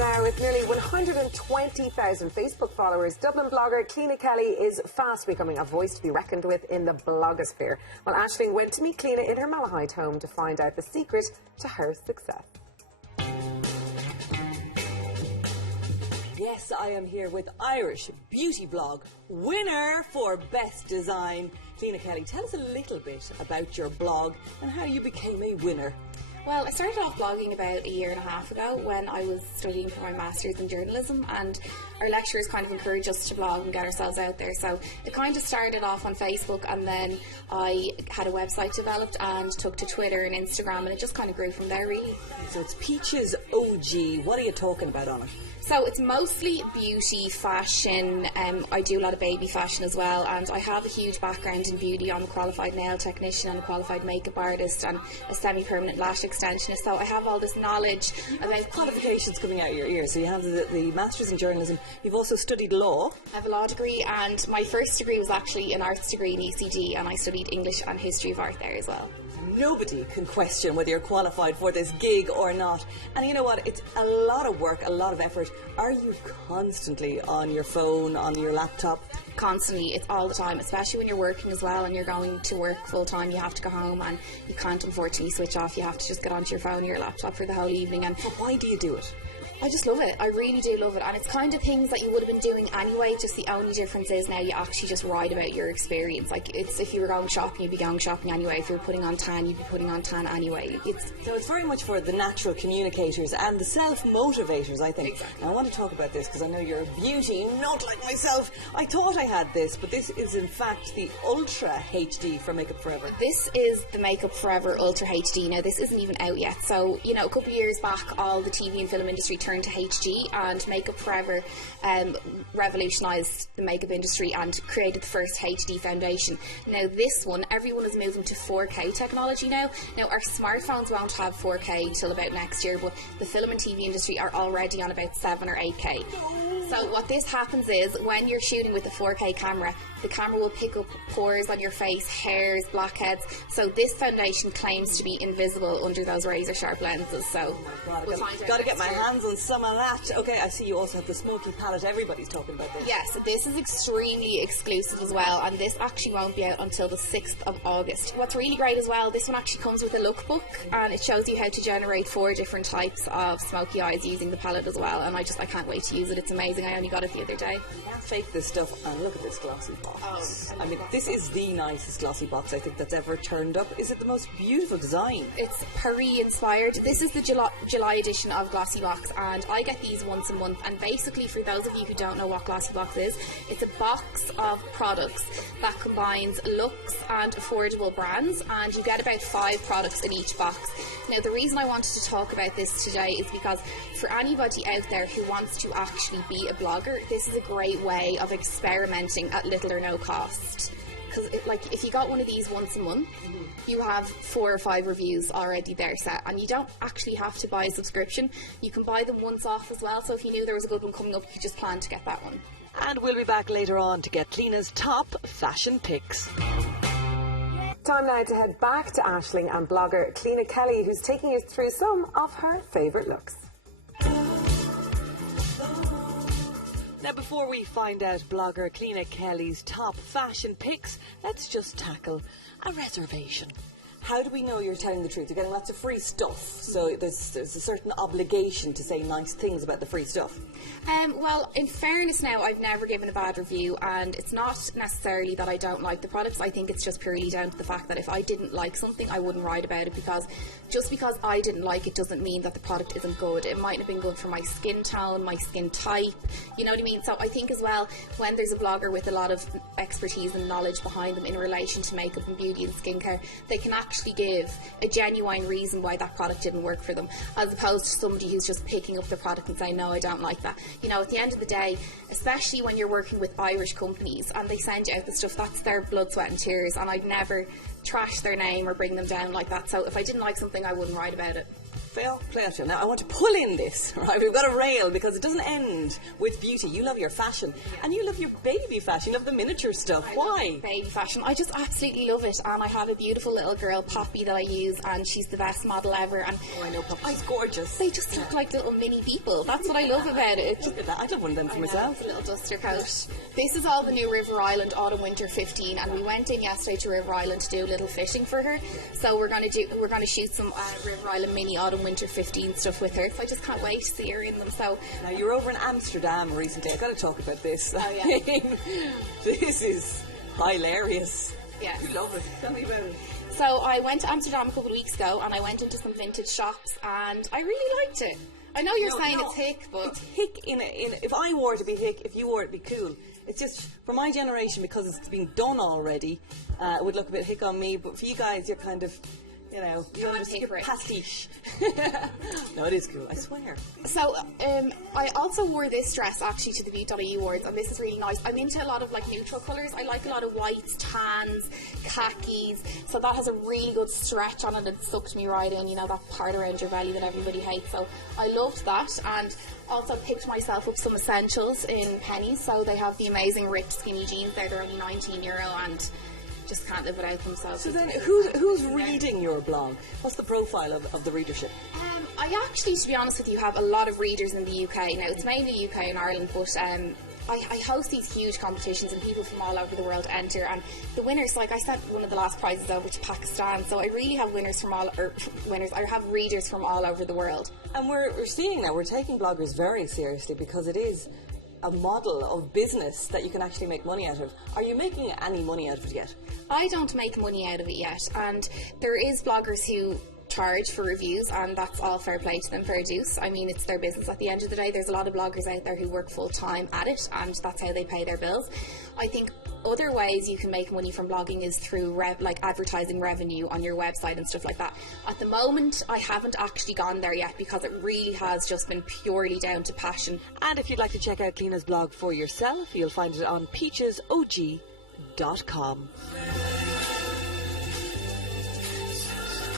Now, with nearly 120,000 Facebook followers, Dublin blogger Cliona Kelly is fast becoming a voice to be reckoned with in the blogosphere. Well, Aisling went to meet Cliona in her Malahide home to find out the secret to her success. Yes, I am here with Irish beauty blog winner for Best Design. Cliona Kelly, tell us a little bit about your blog and how you became a winner. Well, I started off blogging about a year and a half ago when I was studying for my Masters in Journalism, and our lecturers kind of encouraged us to blog and get ourselves out there. So it kind of started off on Facebook, and then I had a website developed and took to Twitter and Instagram, and it just kind of grew from there, really. So it's Peaches OG. What are you talking about on it? So it's mostly beauty, fashion. I do a lot of baby fashion as well, and I have a huge background in beauty. I'm a qualified nail technician and a qualified makeup artist and a semi-permanent lash extensionist. So I have all this knowledge about qualifications coming out of your ears. So you have the Masters in Journalism. You've also studied law. I have a law degree, and my first degree was actually an arts degree in ECD, and I studied English and history of art there as well. Nobody can question whether you're qualified for this gig or not. And you know what? It's a lot of work, a lot of effort. Are you constantly on your phone, on your laptop? Constantly. It's all the time, especially when you're working as well and you're going to work full time. You have to go home and you can't unfortunately switch off. You have to just get onto your phone or your laptop for the whole evening. And but why do you do it? I just love it. I really do love it. And it's kind of things that you would have been doing anyway, just the only difference is now you actually just write about your experience. Like, it's if you were going shopping, you'd be going shopping anyway. If you were putting on tan, you'd be putting on tan anyway. So it's very much for the natural communicators and the self-motivators, I think. Exactly. Now, I want to talk about this because I know you're a beauty, not like myself. I thought I had this, but this is in fact the Ultra HD for Makeup Forever. This is the Makeup Forever Ultra HD. Now, this isn't even out yet. So, you know, a couple of years back, all the TV and film industry turned to HD, and Makeup Forever revolutionised the makeup industry and created the first HD foundation. Now this one, everyone is moving to 4K technology now. Now our smartphones won't have 4K till about next year, but the film and TV industry are already on about 7 or 8K. So what this happens is, when you're shooting with a 4K camera, the camera will pick up pores on your face, hairs, blackheads. So this foundation claims to be invisible under those razor sharp lenses. So got to get my hands on some of that. Okay, I see you also have the smoky palette. Everybody's talking about this. Yes, this is extremely exclusive as well, and this actually won't be out until the 6th of August. What's really great as well, this one actually comes with a lookbook, and it shows you how to generate 4 different types of smoky eyes using the palette as well, and I can't wait to use it. It's amazing. I only got it the other day. You can't fake this stuff, and look at this glossy box. I mean, this is the nicest glossy box I think that's ever turned up. Is it the most beautiful design? It's Paris inspired. This is the July edition of Glossy Box, and I get these once a month. And basically, for those of you who don't know what Glossy Box is, it's a box of products that combines looks and affordable brands, and you get about 5 products in each box. Now, the reason I wanted to talk about this today is because for anybody out there who wants to actually be a blogger, this is a great way of experimenting at little or no cost. Because if you got one of these once a month, you have 4 or 5 reviews already there set, and you don't actually have to buy a subscription. You can buy them once off as well, so if you knew there was a good one coming up, you could just plan to get that one. And we'll be back later on to get Cliona's top fashion picks. Time now to head back to Aisling and blogger Cliona Kelly, who's taking us through some of her favourite looks. Now, before we find out blogger Cliona Kelly's top fashion picks, let's just tackle a reservation. How do we know you're telling the truth? You're getting lots of free stuff, so there's a certain obligation to say nice things about the free stuff. Well, in fairness now, I've never given a bad review, and it's not necessarily that I don't like the products. I think it's just purely down to the fact that if I didn't like something, I wouldn't write about it, because just because I didn't like it doesn't mean that the product isn't good. It might have been good for my skin tone, my skin type, you know what I mean? So I think as well, when there's a blogger with a lot of expertise and knowledge behind them in relation to makeup and beauty and skincare, they can actually give a genuine reason why that product didn't work for them, as opposed to somebody who's just picking up the product and saying, no, I don't like that. You know, at the end of the day, especially when you're working with Irish companies and they send you out the stuff, that's their blood, sweat and tears, and I'd never trash their name or bring them down like that. So if I didn't like something, I wouldn't write about it. Fair play to you. Now I want to pull in this, right? We've got a rail because it doesn't end with beauty. You love your fashion, and you love your baby fashion. You love the miniature stuff. Why? Baby fashion. I just absolutely love it, and I have a beautiful little girl, Poppy, that I use, and she's the best model ever. And I know Poppy's gorgeous. they just look like little mini people. That's what I love about it. Look at that. I'd love one of them for myself. A little duster coat. This is all the new River Island Autumn Winter 15, and we went in yesterday to River Island to do a little fishing for her. So we're going to shoot some River Island mini Autumn Winter 15 stuff with her. So I just can't wait to see her in them. So now you were over in Amsterdam recently. I've got to talk about this. Oh, yeah. This is hilarious. Yes. You love it. Tell me about it. So I went to Amsterdam a couple of weeks ago, and I went into some vintage shops, and I really liked it. I know you're saying it's hick, but it's hick in if I wore it to be hick, if you wore it to be cool. It's just for my generation, because it's been done already. It would look a bit hick on me, but for you guys, you're kind of, you know, you're pastiche. No, it is cool, I swear. So I also wore this dress actually to the Beauty.ie Awards, and this is really nice. I'm into a lot of like neutral colours. I like a lot of whites, tans, khakis. So that has a really good stretch on it. It sucked me right in, you know, that part around your belly that everybody hates. So I loved that, and also picked myself up some essentials in Pennies. So they have the amazing ripped skinny jeans there. They're only €19, and just can't live without them. So then who's reading your blog? What's the profile of the readership? I actually, to be honest with you, have a lot of readers in the UK. Now, it's mainly UK and Ireland, but I host these huge competitions and people from all over the world enter, and the winners, like I sent one of the last prizes over to Pakistan, so I really have I have readers from all over the world. And we're seeing now, we're taking bloggers very seriously because it is a model of business that you can actually make money out of. Are you making any money out of it yet? I don't make money out of it yet, and there is bloggers who charge for reviews, and that's all fair play to them, fair dues. I mean, it's their business at the end of the day. There's a lot of bloggers out there who work full time at it, and that's how they pay their bills. I think other ways you can make money from blogging is through advertising revenue on your website and stuff like that. At the moment, I haven't actually gone there yet because it really has just been purely down to passion. And if you'd like to check out Cliona's blog for yourself, you'll find it on peachesog.com.